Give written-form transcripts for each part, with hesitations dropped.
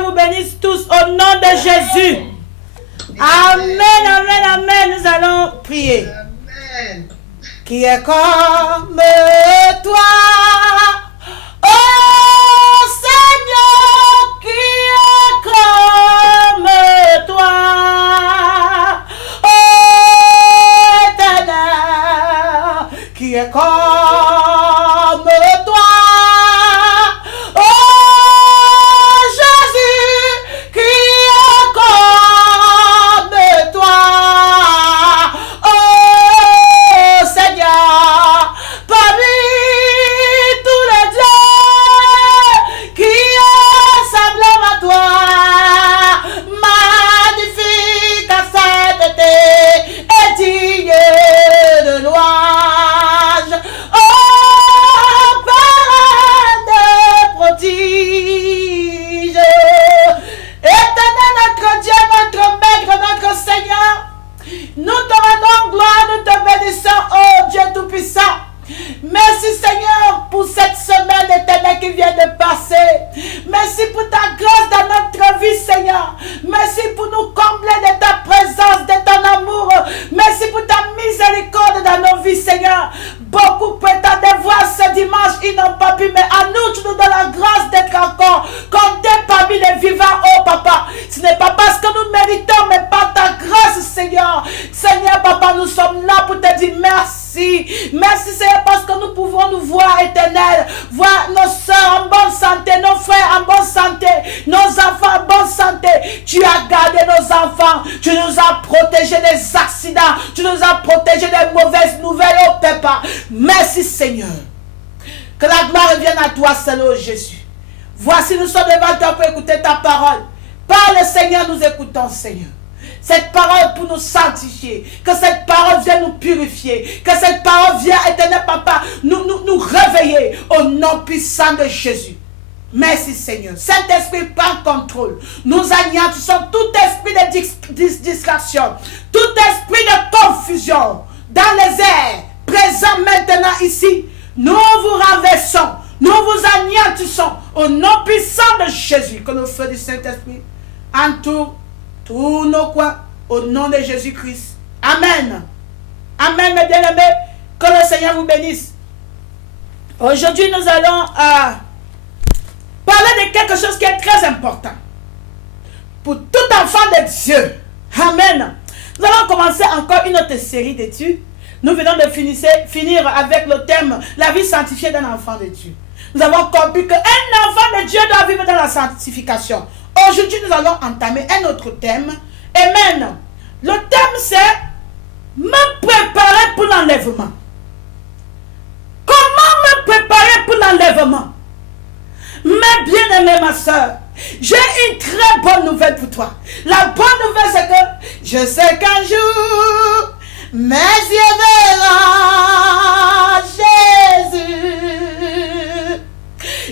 Seigneur vous bénisse tous au nom de Jésus. Amen, amen, amen. Nous allons prier. Amen. Qui est comme toi, oh Seigneur, qui est comme toi, oh Éternel, qui est comme toi, oh Jésus, qui est comme toi, oh Seigneur, parmi tous les dieux, qui est semblable à toi, magnifique à sainteté et digne de louange, oh Père des prodiges, éternel notre Dieu, notre Maître, notre Seigneur, nous te rendons gloire, nous te bénissons, oh Dieu Tout-Puissant. Merci Seigneur pour cette semaine éternelle qui vient de passer. Merci pour ta grâce dans notre vie Seigneur. Merci pour nous combler de ta présence, de ton amour. Merci pour ta miséricorde dans nos vies Seigneur. Beaucoup prétendaient voir ce dimanche, ils n'ont pas pu, mais à nous tu nous donnes la grâce d'être encore comptés parmi les vivants, oh Papa. Ce n'est pas parce que nous méritons, mais par ta grâce Seigneur. Seigneur Papa, nous sommes là pour te dire merci. Merci Seigneur parce que nous pouvons nous voir éternel, voir nos soeurs en bonne santé, nos frères en bonne santé, nos enfants en bonne santé. Tu as gardé nos enfants, tu nous as protégés des accidents, tu nous as protégés des mauvaises nouvelles, oh Papa. Merci Seigneur. Que la gloire revienne à toi seul, oh Jésus. Voici nous sommes devant toi pour écouter ta parole. Par le Seigneur nous écoutons Seigneur. Cette parole pour nous sanctifier, que cette parole vienne nous purifier, que cette parole vienne, éternel Papa, nous réveiller au nom puissant de Jésus. Merci Seigneur. Saint-Esprit, prends contrôle. Nous anéantissons tout esprit de distraction, tout esprit de confusion dans les airs, présent maintenant ici. Nous vous renversons, nous vous anéantissons au nom puissant de Jésus. Que le feu du Saint-Esprit entoure tous nos coins au nom de Jésus-Christ. Amen. Amen, mes bien-aimés. Que le Seigneur vous bénisse. Aujourd'hui, nous allons parler de quelque chose qui est très important pour tout enfant de Dieu. Amen. Nous allons commencer encore une autre série d'études. Nous venons de finir avec le thème la vie sanctifiée d'un enfant de Dieu. Nous avons compris qu'un enfant de Dieu doit vivre dans la sanctification. Aujourd'hui, nous allons entamer un autre thème. Amen. Le thème, c'est me préparer pour l'enlèvement. Comment me préparer pour l'enlèvement? Mais bien-aimée, ma soeur, j'ai une très bonne nouvelle pour toi. La bonne nouvelle, c'est que je sais qu'un jour, mes yeux verront Jésus.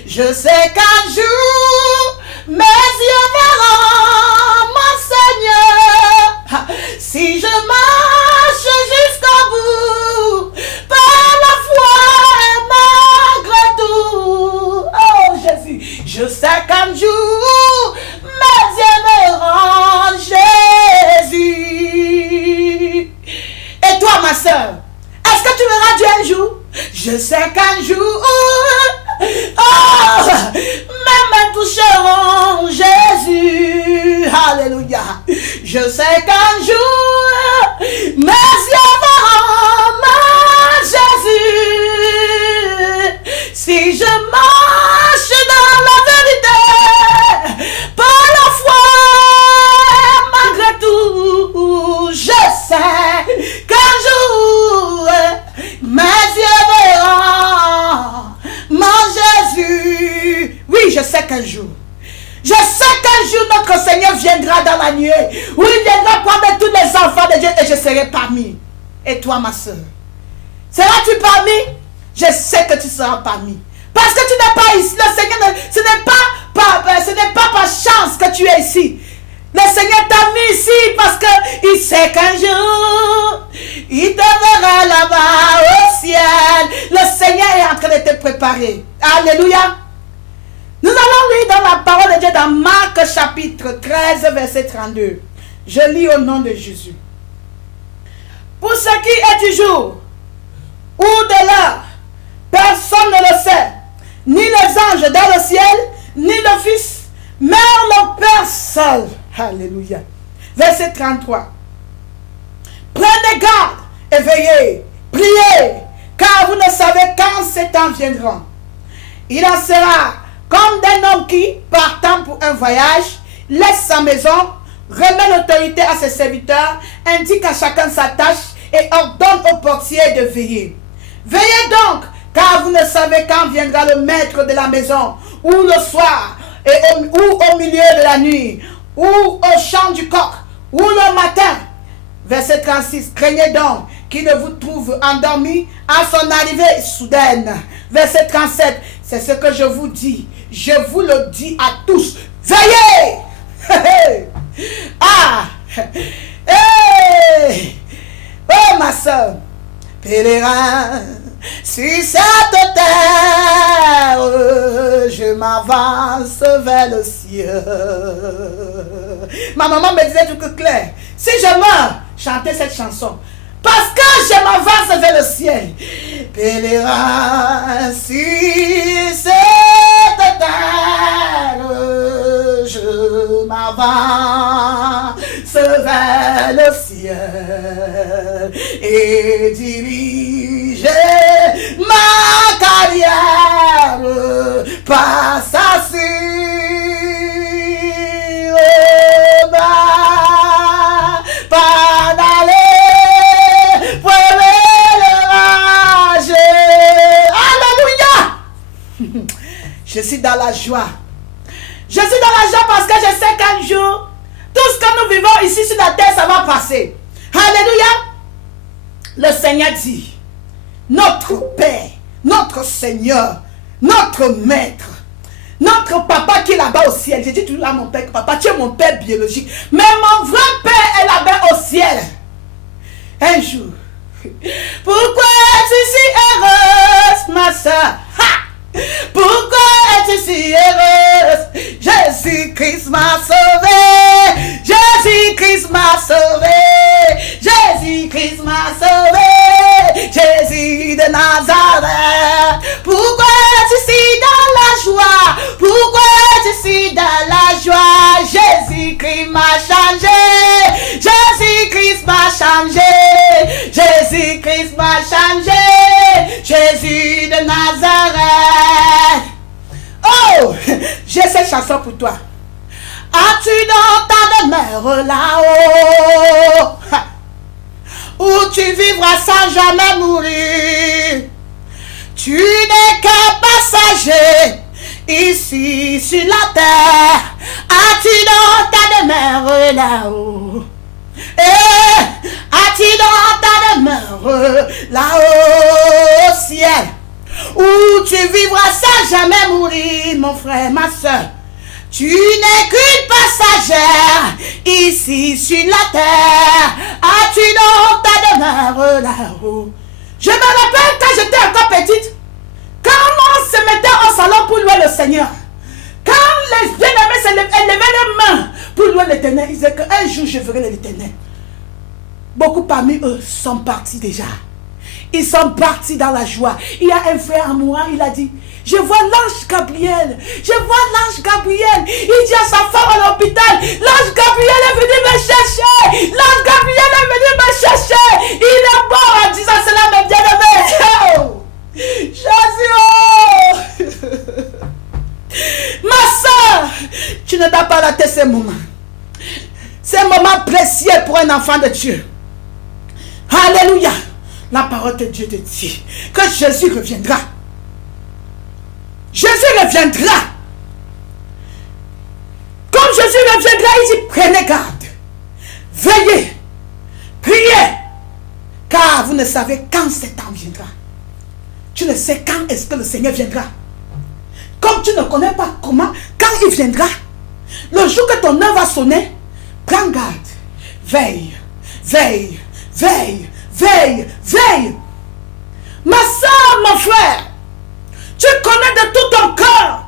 Je sais qu'un jour, mes yeux verront mon Seigneur. Si je marche jusqu'au bout, par la foi et malgré tout, oh Jésus, je sais qu'un jour, mes yeux verront Jésus. Et toi, ma soeur, est-ce que tu verras Dieu un jour? Je sais qu'un jour, oh, mes mains toucheront Jésus. Alléluia. Je sais qu'un jour, mes yeux verront mon Jésus. Si je marche dans la vérité, par la foi, malgré tout, je sais qu'un jour, mes yeux verront mon Jésus. Oui, je sais qu'un jour. Je sais qu'un jour notre Seigneur viendra dans la nuée. Oui, il viendra prendre tous les enfants de Dieu et je serai parmi. Et toi, ma soeur, seras-tu parmi? Je sais que tu seras parmi. Parce que tu n'es pas ici. Le Seigneur, ce n'est pas par chance que tu es ici. Le Seigneur t'a mis ici parce qu'il sait qu'un jour, il te verra là-bas au ciel. Le Seigneur est en train de te préparer. Alléluia. Nous allons lire dans la parole de Dieu dans Marc chapitre 13, verset 32. Je lis au nom de Jésus. Pour ce qui est du jour ou de l'heure, personne ne le sait, ni les anges dans le ciel, ni le Fils, mais le Père seul. Alléluia. Verset 33. Prenez garde et veillez, priez, car vous ne savez quand ces temps viendront. Il en sera comme d'un homme qui, partant pour un voyage, laisse sa maison, remet l'autorité à ses serviteurs, indique à chacun sa tâche et ordonne aux portiers de veiller. Veillez donc, car vous ne savez quand viendra le maître de la maison, ou le soir, ou au milieu de la nuit, ou au chant du coq, ou le matin. Verset 36. Craignez donc qu'il ne vous trouve endormi à son arrivée soudaine. Verset 37. C'est ce que je vous dis. Je vous le dis à tous. Veillez! Ah! Hey! Oh ma soeur, pèlerin, sur cette terre, je m'avance vers le ciel. Ma maman me disait tout clair, si je meurs, chantez cette chanson. Parce que je m'avance vers le ciel. Pèlerin, sur cette terre, je m'avance vers le ciel et diriger ma carrière par sa sur pas d'aller le rage. Alléluia. Je suis dans la joie. Je suis dans la joie parce que je sais qu'un jour, tout ce que nous vivons ici sur la terre, ça va passer. Alléluia. Le Seigneur dit, notre Père, notre Seigneur, notre Maître, notre papa qui est là-bas au ciel. J'ai dit toujours à mon père que papa, tu es mon père biologique. Mais mon vrai père est là-bas au ciel. Un jour, pourquoi es-tu si heureuse, ma soeur? Pourquoi es-tu si heureuse? Jésus-Christ m'a sauvé. Jésus-Christ m'a sauvé. Jésus-Christ m'a sauvé. Jésus de Nazareth. Pourquoi es-tu si dans la joie? Pourquoi es-tu si dans la joie? Jésus-Christ m'a changé. Jésus-Christ m'a changé. Jésus-Christ m'a changé. Jésus de Nazareth. Oh, j'ai cette chanson pour toi. As-tu dans ta demeure là-haut, où tu vivras sans jamais mourir? Tu n'es qu'un passager ici sur la terre. As-tu dans ta demeure là-haut? As-tu dans ta demeure là-haut au ciel, où tu vivras sans jamais mourir, mon frère, ma soeur? Tu n'es qu'une passagère ici sur la terre. As-tu dans ta demeure là-haut? Je me rappelle quand j'étais encore petite, quand on se mettait au salon pour louer le Seigneur, quand les bien-aimés se levaient les mains pour louer l'Éternel, ils disaient qu'un jour je verrai l'Éternel. Beaucoup parmi eux sont partis déjà. Ils sont partis dans la joie. Il y a un frère à moi, il a dit, je vois l'ange Gabriel. Je vois l'ange Gabriel. Il dit à sa femme à l'hôpital, l'ange Gabriel est venu me chercher. L'ange Gabriel est venu me chercher. Il est mort en disant cela, mes bien-aimés. Oh, Jésus, oh. Ma soeur, tu ne dois pas rater ces moments. Ces moments précieux pour un enfant de Dieu. Alléluia. La parole de Dieu te dit que Jésus reviendra. Jésus reviendra. Comme Jésus reviendra, il dit, prenez garde. Veillez. Priez. Car vous ne savez quand ce temps viendra. Tu ne sais quand est-ce que le Seigneur viendra. Comme tu ne connais pas comment, quand il viendra, le jour que ton heure va sonner, prends garde. Veille. Veille. Veille. Veille, veille. Ma soeur, mon frère, tu connais de tout ton cœur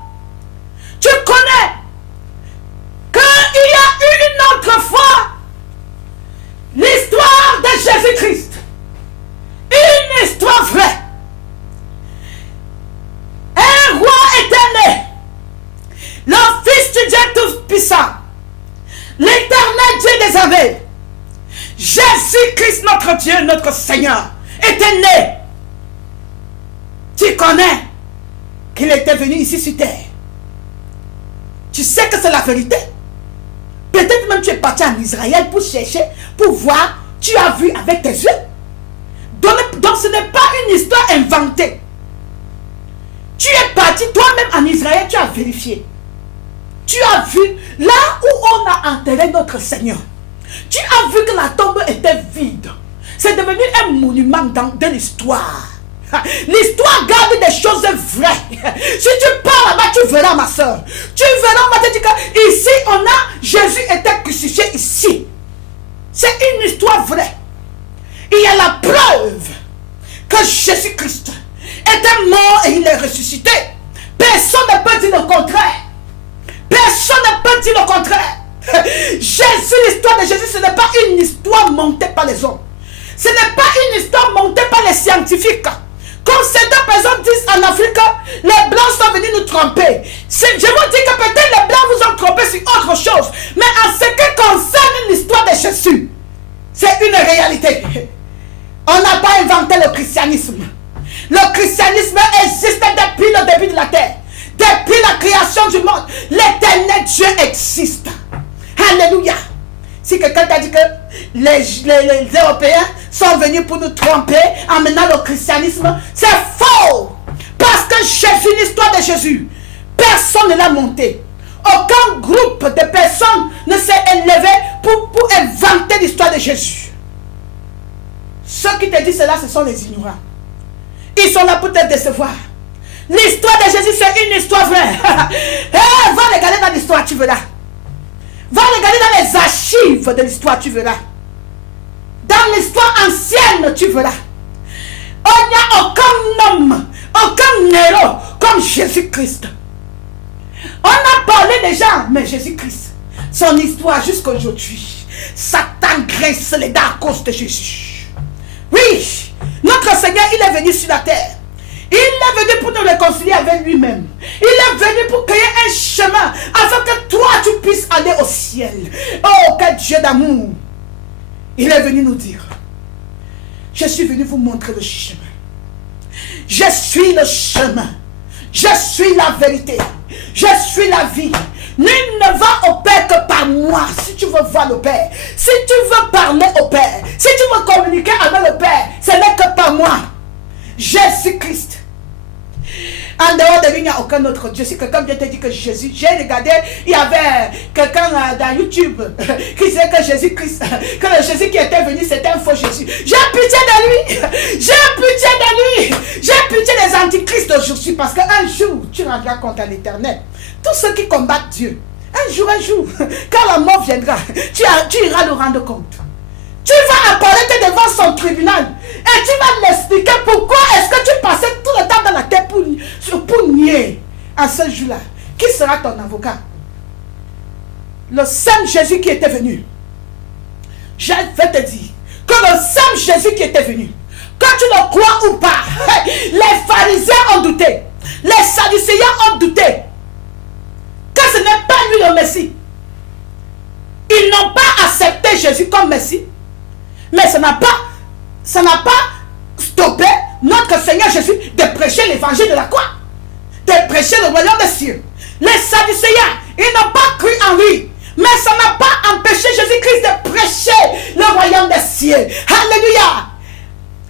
Jésus-Christ, notre Dieu, notre Seigneur, était né. Tu connais qu'il était venu ici sur terre. Tu sais que c'est la vérité. Peut-être même tu es parti en Israël pour chercher, pour voir. Tu as vu avec tes yeux. Donc ce n'est pas une histoire inventée. Tu es parti toi-même en Israël, tu as vérifié. Tu as vu là où on a enterré notre Seigneur. Tu as vu que la tombe était vide. C'est devenu un monument de l'histoire. L'histoire garde des choses vraies. Si tu pars là-bas, tu verras, ma soeur. Tu verras, on va te dire que ici, Jésus était crucifié ici. C'est une histoire vraie. Il y a la preuve que Jésus-Christ était mort et il est ressuscité. Personne ne peut dire le contraire. Personne ne peut dire le contraire. Jésus, l'histoire de Jésus, ce n'est pas une histoire montée par les hommes. Ce n'est pas une histoire montée par les scientifiques. Comme certaines personnes disent en Afrique, les Blancs sont venus nous tromper. Je vous dis que peut-être les Blancs vous ont trompé sur autre chose. Mais en ce qui concerne l'histoire de Jésus, c'est une réalité. On n'a pas inventé le christianisme. Le christianisme existe depuis le début de la terre. Depuis la création du monde, l'éternel Dieu existe. Alléluia. Si quelqu'un t'a dit que les Européens sont venus pour nous tromper en menant le christianisme, c'est faux. Parce que Jésus, l'histoire de Jésus, personne ne l'a monté. Aucun groupe de personnes ne s'est élevé pour inventer l'histoire de Jésus. Ceux qui te disent cela, ce sont les ignorants. Ils sont là pour te décevoir. L'histoire de Jésus, c'est une histoire vraie. Va regarder dans l'histoire, tu verras. Va regarder dans les archives de l'histoire, tu verras. Dans l'histoire ancienne, tu verras. Il n'y a aucun homme, aucun héros comme Jésus-Christ. On a parlé des gens, mais Jésus-Christ, son histoire jusqu'à aujourd'hui, Satan grince les dents à cause de Jésus. Oui, notre Seigneur, il est venu sur la terre. Il est venu pour nous réconcilier avec lui-même. Il est venu pour créer un chemin afin que toi tu puisses aller au ciel. Oh, quel Dieu d'amour. Il est venu nous dire, je suis venu vous montrer le chemin. Je suis le chemin. Je suis la vérité. Je suis la vie. Nul ne va au Père que par moi. Si tu veux voir le Père, si tu veux parler au Père, si tu veux communiquer avec le Père, ce n'est que par moi. Jésus-Christ. En dehors de lui, il n'y a aucun autre Dieu. Si quelqu'un vient te dire que Jésus, j'ai regardé, il y avait quelqu'un dans YouTube qui disait que Jésus-Christ, que le Jésus qui était venu, c'était un faux Jésus. J'ai pitié de lui. J'ai pitié de lui. J'ai pitié des antichrists d'aujourd'hui parce qu'un jour, tu rendras compte à l'Éternel. Tous ceux qui combattent Dieu, un jour, quand la mort viendra, tu iras le rendre compte. Tu vas apparaître devant son tribunal et tu vas l'expliquer pourquoi est-ce que tu passais tout le temps dans la terre pour nier à ce jour-là. Qui sera ton avocat? Le Saint Jésus qui était venu. Je vais te dire que le Saint Jésus qui était venu, quand tu le crois ou pas, les pharisiens ont douté, les sadducéens ont douté que ce n'est pas lui le Messie. Ils n'ont pas accepté Jésus comme Messie. Mais ça n'a pas stoppé notre Seigneur Jésus de prêcher l'évangile de la croix, de prêcher le royaume des cieux. Les sadducéens, ils n'ont pas cru en lui, mais ça n'a pas empêché Jésus-Christ de prêcher le royaume des cieux. Alléluia.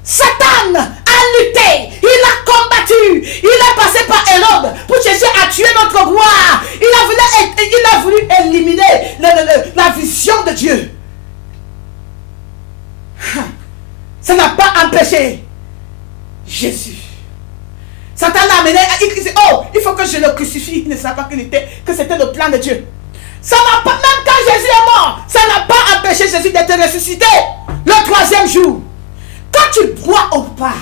Satan a lutté, il a combattu, il est passé par Hérode pour chercher à tuer notre roi. Il a voulu éliminer la vision de Dieu. Ça n'a pas empêché Jésus. Satan l'a amené, il disait, oh, il faut que je le crucifie. Il ne savait pas que c'était le plan de Dieu. Ça n'a pas, même quand Jésus est mort, ça n'a pas empêché Jésus d'être ressuscité le 3e jour. Quand tu crois ou pas,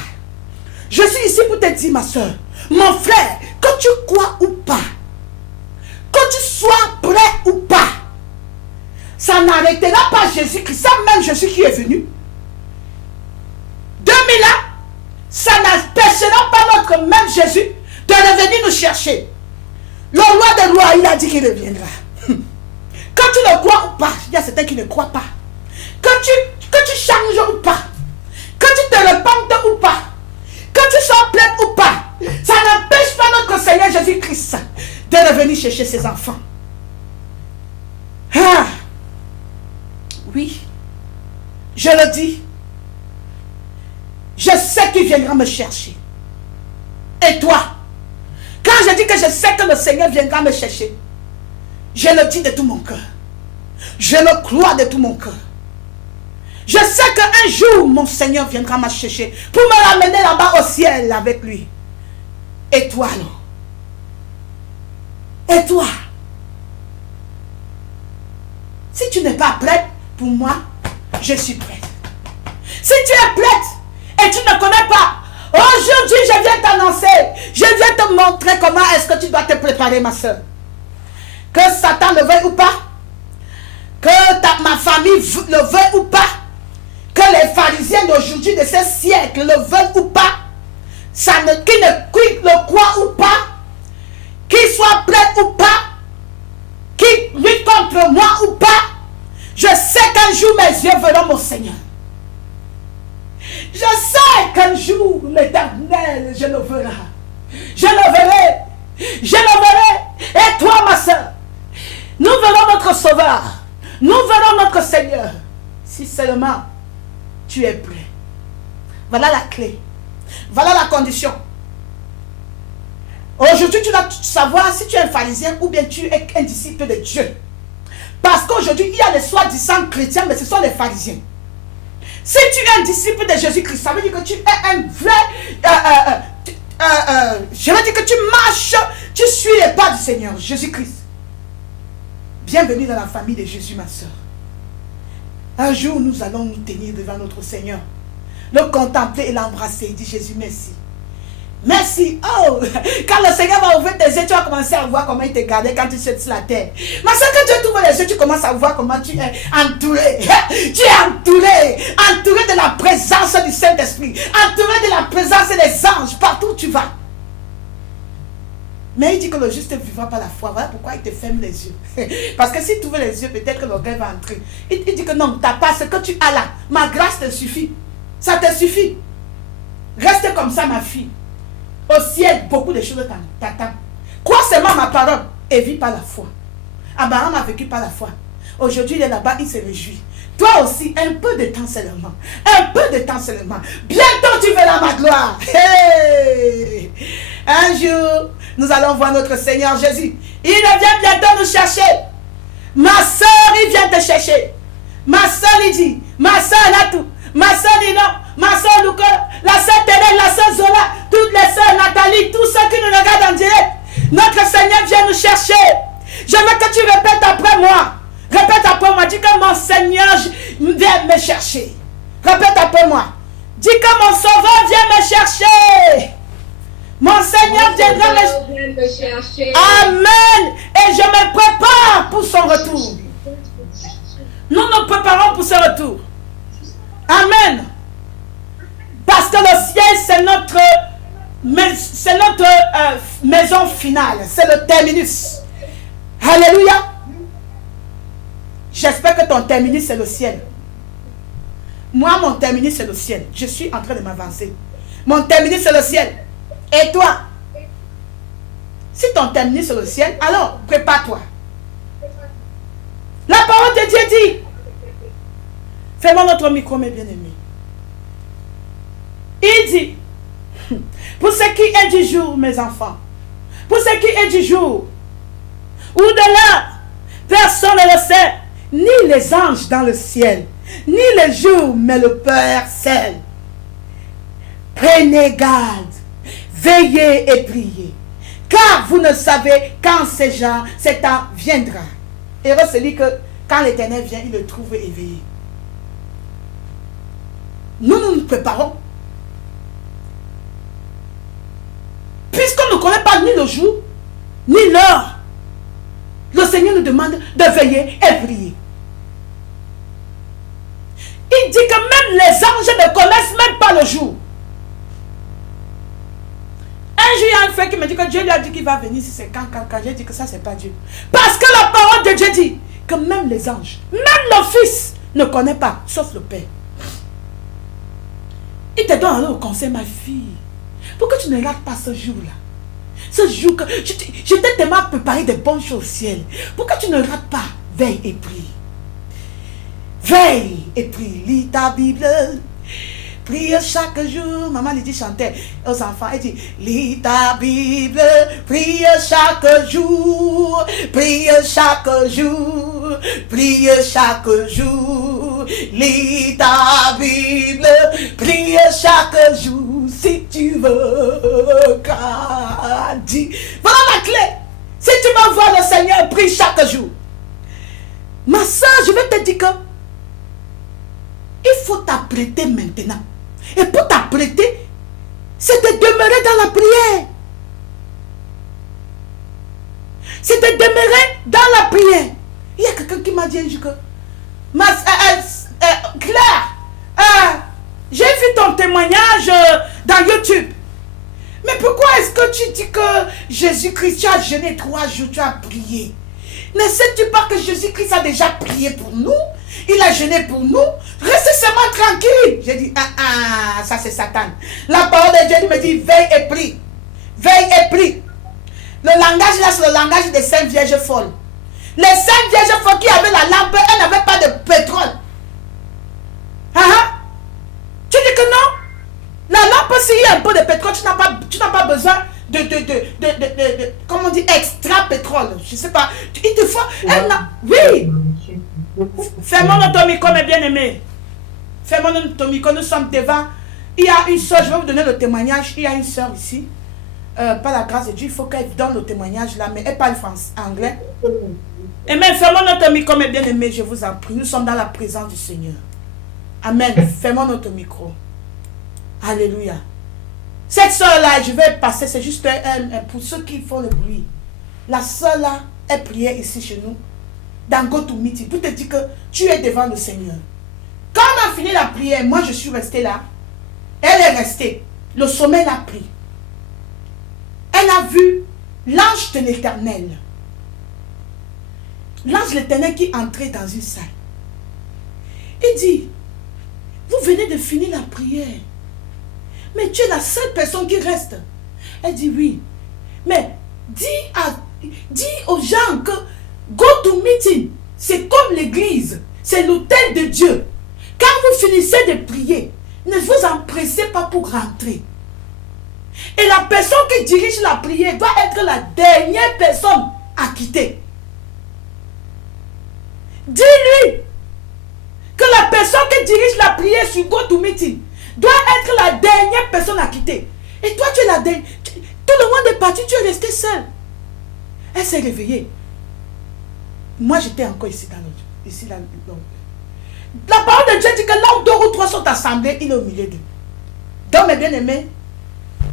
je suis ici pour te dire, ma soeur, mon frère, que tu crois ou pas, que tu sois prêt ou pas, ça n'arrêtera pas Jésus-Christ, ça même Jésus qui est venu. 2000 ans, ça n'empêchera pas notre même Jésus de revenir nous chercher. Le roi des rois, il a dit qu'il reviendra. Quand tu le crois ou pas, il y a certains qui ne croient pas. Que que tu changes ou pas, que tu te repentes ou pas, que tu sois pleine ou pas, ça n'empêche pas notre Seigneur Jésus-Christ de revenir chercher ses enfants. Ah, oui, je le dis, je sais qu'il viendra me chercher. Et toi, quand je dis que je sais que le Seigneur viendra me chercher, je le dis de tout mon cœur. Je le crois de tout mon cœur. Je sais qu'un jour, mon Seigneur viendra me chercher pour me ramener là-bas au ciel avec lui. Et toi, non? Et toi? Si tu n'es pas prête, pour moi, je suis prête. Si tu es prête et tu ne connais pas, aujourd'hui, je viens t'annoncer, je viens te montrer comment est-ce que tu dois te préparer, ma soeur. Que Satan le veuille ou pas, que ma famille le veuille ou pas, que les pharisiens d'aujourd'hui, de ce siècle, le veulent ou pas, qui le croient ou pas, qui soient prêts ou pas, qui luttent contre moi ou pas, je sais qu'un jour mes yeux verront mon Seigneur. Je sais qu'un jour l'Éternel, je le verrai. Je le verrai. Je le verrai. Et toi, ma soeur, nous verrons notre Sauveur. Nous verrons notre Seigneur. Si seulement tu es prêt. Voilà la clé. Voilà la condition. Aujourd'hui, tu dois savoir si tu es un pharisien ou bien tu es un disciple de Dieu. Parce qu'aujourd'hui, il y a des soi-disant chrétiens, mais ce sont les pharisiens. Si tu es un disciple de Jésus-Christ, ça veut dire que tu es un vrai... je veux dire que tu marches, tu suis les pas du Seigneur, Jésus-Christ. Bienvenue dans la famille de Jésus, ma soeur. Un jour, nous allons nous tenir devant notre Seigneur, le contempler et l'embrasser. Il dit, Jésus, merci. Merci. Oh, quand le Seigneur va ouvrir tes yeux, tu vas commencer à voir comment il te gardait quand tu étais sur la terre. Mais c'est que Dieu t'ouvre les yeux, tu commences à voir comment tu es entouré. Tu es entouré de la présence du Saint-Esprit, entouré de la présence des anges partout où tu vas. Mais il dit que le juste vivra par la foi. Voilà pourquoi il te ferme les yeux. Parce que si tu ouvres les yeux, peut-être que l'orgueil va entrer. Il dit que non, tu n'as pas ce que tu as là. Ma grâce te suffit. Ça te suffit. Reste comme ça, ma fille. Au ciel, beaucoup de choses t'attendent. Crois seulement ma parole et vis par la foi. Abraham a vécu par la foi. Aujourd'hui, il est là-bas, il se réjouit. Toi aussi, un peu de temps seulement. Un peu de temps seulement. Bientôt, tu verras ma gloire. Hey! Un jour, nous allons voir notre Seigneur Jésus. Il vient bientôt nous chercher. Ma soeur, il vient te chercher. Ma soeur, il dit. Ma soeur, elle a tout. Ma soeur, Nino. Ma soeur, Luca. La soeur Thérèse, la soeur Zola. Toutes les soeurs, Nathalie. Tous ceux qui nous regardent en direct. Notre Seigneur vient nous chercher. Je veux que tu répètes après moi. Répète après moi. Dis que mon Seigneur vient me chercher. Répète après moi. Dis que mon Sauveur vient me chercher. Mon Seigneur viendra me chercher. Amen. Et je me prépare pour son retour. Nous nous préparons pour ce retour. Amen. Parce que le ciel, c'est notre maison finale. C'est le terminus. Alléluia. J'espère que ton terminus, c'est le ciel. Moi, mon terminus, c'est le ciel. Je suis en train de m'avancer. Mon terminus, c'est le ciel. Et toi? Si ton terminus, c'est le ciel, alors prépare-toi. La parole de Dieu dit. Fermons notre micro, mes bien-aimés. Il dit, pour ce qui est du jour, mes enfants, pour ce qui est du jour, ou de l'heure, personne ne le sait, ni les anges dans le ciel, ni les jours, mais le Père seul. Prenez garde, veillez et priez, car vous ne savez quand ce temps viendra. Et celui que quand l'Éternel vient, il le trouve éveillé. Nous nous préparons. Puisqu'on ne connaît pas ni le jour, ni l'heure, le Seigneur nous demande de veiller et prier. Il dit que même les anges ne connaissent même pas le jour. Un jour, il y a un frère qui me dit que Dieu lui a dit qu'il va venir si c'est quand. J'ai dit que ça, c'est pas Dieu. Parce que la parole de Dieu dit que même les anges, même le Fils ne connaît pas, sauf le Père. Il te donne alors au conseil, ma fille. Pourquoi tu ne rates pas ce jour-là? Ce jour que je t'ai tellement préparé de bonnes choses au ciel. Pourquoi tu ne rates pas? Veille et prie. Veille et prie. Lis ta Bible. Prie chaque jour. Maman lui dit chanter aux enfants. Elle dit, lis ta Bible. Prie chaque jour. Prie chaque jour. Prie chaque jour. Lis ta Bible. Prie chaque jour. Si tu veux grandir. Voilà la clé. Si tu veux voir le Seigneur, prie chaque jour. Ma soeur, je vais te dire que il faut t'apprêter maintenant. Et pour t'apprêter, c'est de demeurer dans la prière. C'est de demeurer dans la prière. Il y a quelqu'un qui m'a dit un jour que Claire, j'ai vu ton témoignage dans YouTube. Mais pourquoi est-ce que tu dis que Jésus-Christ, tu as jeûné 3 jours, tu as prié? Ne sais-tu pas que Jésus-Christ a déjà prié pour nous? Il a jeûné pour nous. Restez seulement tranquille. J'ai dit, ça c'est Satan. La parole de Dieu me dit, veille et prie. Veille et prie. Le langage là, c'est le langage des 5 vierges folles. Les 5 vierges folles qui avaient la lampe, elles n'avaient pas de pétrole. Tu dis que non? La lampe, s'il y a un peu de pétrole, tu n'as pas besoin de comment on dit, extra pétrole. Je ne sais pas. Il te faut... Oui. Fermons notre micro, mes bien-aimés. Fermons notre micro, nous sommes devant. Il y a une soeur, je vais vous donner le témoignage. Il y a une soeur ici. Par la grâce de Dieu, il faut qu'elle donne le témoignage là, mais elle parle français, anglais. Amen. Fermons notre micro, mes bien-aimés, je vous en prie. Nous sommes dans la présence du Seigneur. Amen. Fermons notre micro. Alléluia. Cette soeur-là, je vais passer, c'est juste pour ceux qui font le bruit. La soeur-là, elle priait ici chez nous, dans GoToMeeting, pour te dire que tu es devant le Seigneur. Quand on a fini la prière, moi je suis restée là. Elle est restée. Le sommeil l'a pris. Elle a vu l'ange de l'Éternel. L'ange de l'Éternel qui entrait dans une salle. Il dit, vous venez de finir la prière. Mais tu es la seule personne qui reste. Elle dit oui. Mais dis aux gens que GoToMeeting, c'est comme l'église. C'est l'autel de Dieu. Quand vous finissez de prier, ne vous empressez pas pour rentrer. Et la personne qui dirige la prière doit être la dernière personne à quitter. Dis-lui que la personne qui dirige la prière sur GoToMeeting doit être la dernière personne à quitter. Et toi, tu es la dernière. Tout le monde est parti, tu es resté seul. Elle s'est réveillée. Moi, j'étais encore ici dans l'autre. Ici, là. La parole de Dieu dit que là où 2 ou 3 sont assemblés, il est au milieu d'eux. Donc, mes bien-aimés,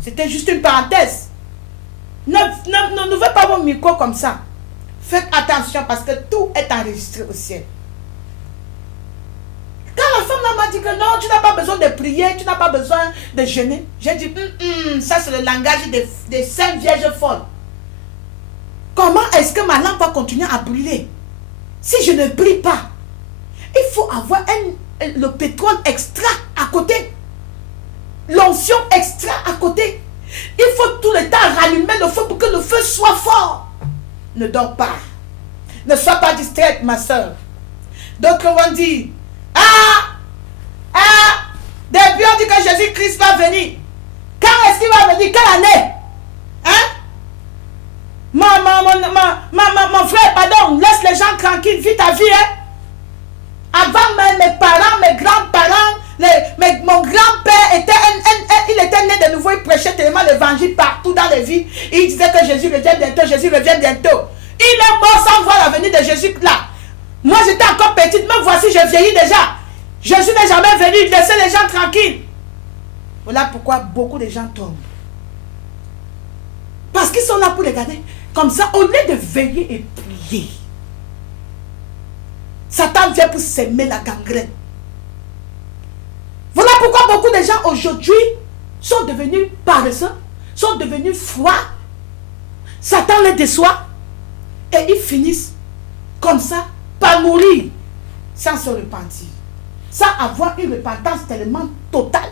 c'était juste une parenthèse. N'ouvrez pas vos micros comme ça. Faites attention parce que tout est enregistré au ciel. Quand la femme m'a dit que non, tu n'as pas besoin de prier, tu n'as pas besoin de jeûner, j'ai dit, ça c'est le langage des 5 vierges folles. Comment est-ce que ma lampe va continuer à brûler si je ne prie pas? Il faut avoir le pétrole extra à côté. L'onction extra à côté. Il faut tout le temps rallumer le feu pour que le feu soit fort. Ne dors pas. Ne sois pas distraite, ma soeur. D'autres vont dire, depuis on dit que Jésus-Christ va venir. Quand est-ce qu'il va venir? Quelle année? Mon frère, pardon, laisse les gens tranquilles, vis ta vie. Avant mes parents, mes grands-parents, mon grand-père il était né de nouveau, il prêchait tellement l'évangile partout dans les villes. Il disait que Jésus revient bientôt, Jésus revient bientôt. Il est mort sans voir la venue de Jésus là. Moi j'étais encore petite, me voici, je vieillis déjà. Jésus n'est jamais venu, laissez les gens tranquilles. Voilà pourquoi beaucoup de gens tombent. Parce qu'ils sont là pour les garder. Comme ça, au lieu de veiller et prier, Satan vient pour s'aimer la gangrène. Voilà pourquoi beaucoup de gens aujourd'hui sont devenus paresseux, sont devenus froids. Satan les déçoit et ils finissent comme ça par mourir sans se repentir, sans avoir une repentance tellement totale.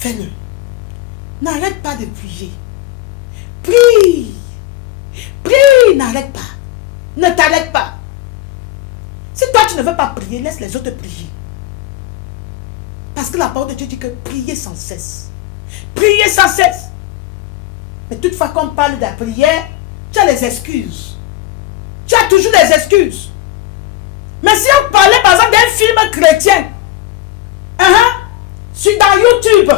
Fais-le. N'arrête pas de prier. Prie. Prie, n'arrête pas. Ne t'arrête pas. Si toi tu ne veux pas prier, laisse les autres prier. Parce que la parole de Dieu dit que priez sans cesse. Priez sans cesse. Mais toutefois, quand on parle de la prière, tu as les excuses. Tu as toujours des excuses. Mais si on parlait par exemple d'un film chrétien, dans YouTube,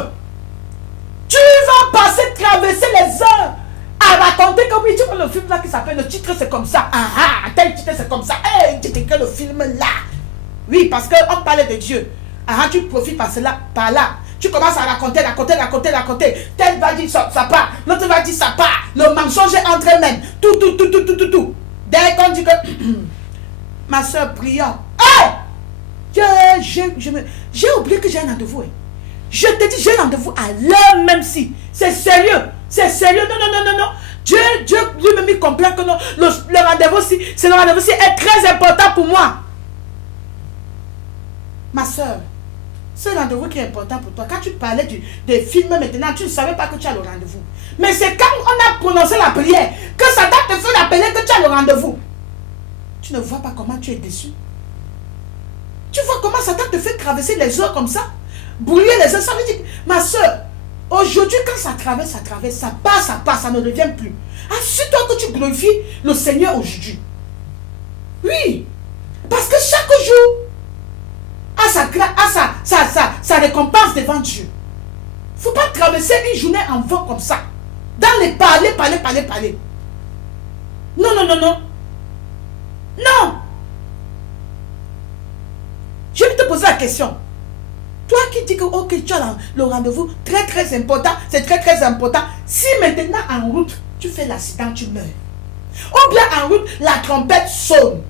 tu vas passer, traverser les heures à raconter que oui, tu vois le film là qui s'appelle, le titre c'est comme ça. Tel titre c'est comme ça. Tu que le film là. Oui, parce qu'on parlait de Dieu. Tu profites par là. Tu commences à raconter. Tel va dire ça part. L'autre va dire ça part. Le mensonge est entre eux-mêmes. Tout. Dès qu'on dit que ma soeur prions. J'ai oublié que j'ai un rendez-vous. Je te dis, j'ai un rendez-vous à l'heure même si. C'est sérieux. Non. Dieu lui-même il comprend que non, le rendez-vous-ci, est très important pour moi. Ma soeur, ce rendez-vous qui est important pour toi, quand tu parlais des films maintenant, tu ne savais pas que tu as le rendez-vous. Mais c'est quand on a prononcé la prière que Satan te fait rappeler que tu as le rendez-vous. Tu ne vois pas comment tu es déçu. Tu vois comment Satan te fait traverser les heures comme ça. Brouiller les heures, ça veut dire, ma soeur, aujourd'hui quand ça traverse, ça passe, ça ne revient plus. Assure-toi que tu glorifies le Seigneur aujourd'hui. Oui, parce que chaque jour a sa récompense devant Dieu. Il ne faut pas traverser une journée en vain comme ça. Dans les parler. Non. Je vais te poser la question. Toi qui dis que ok, tu as le rendez-vous très important, c'est très important. Si maintenant en route, tu fais l'accident, tu meurs. Ou bien en route, la trompette sonne.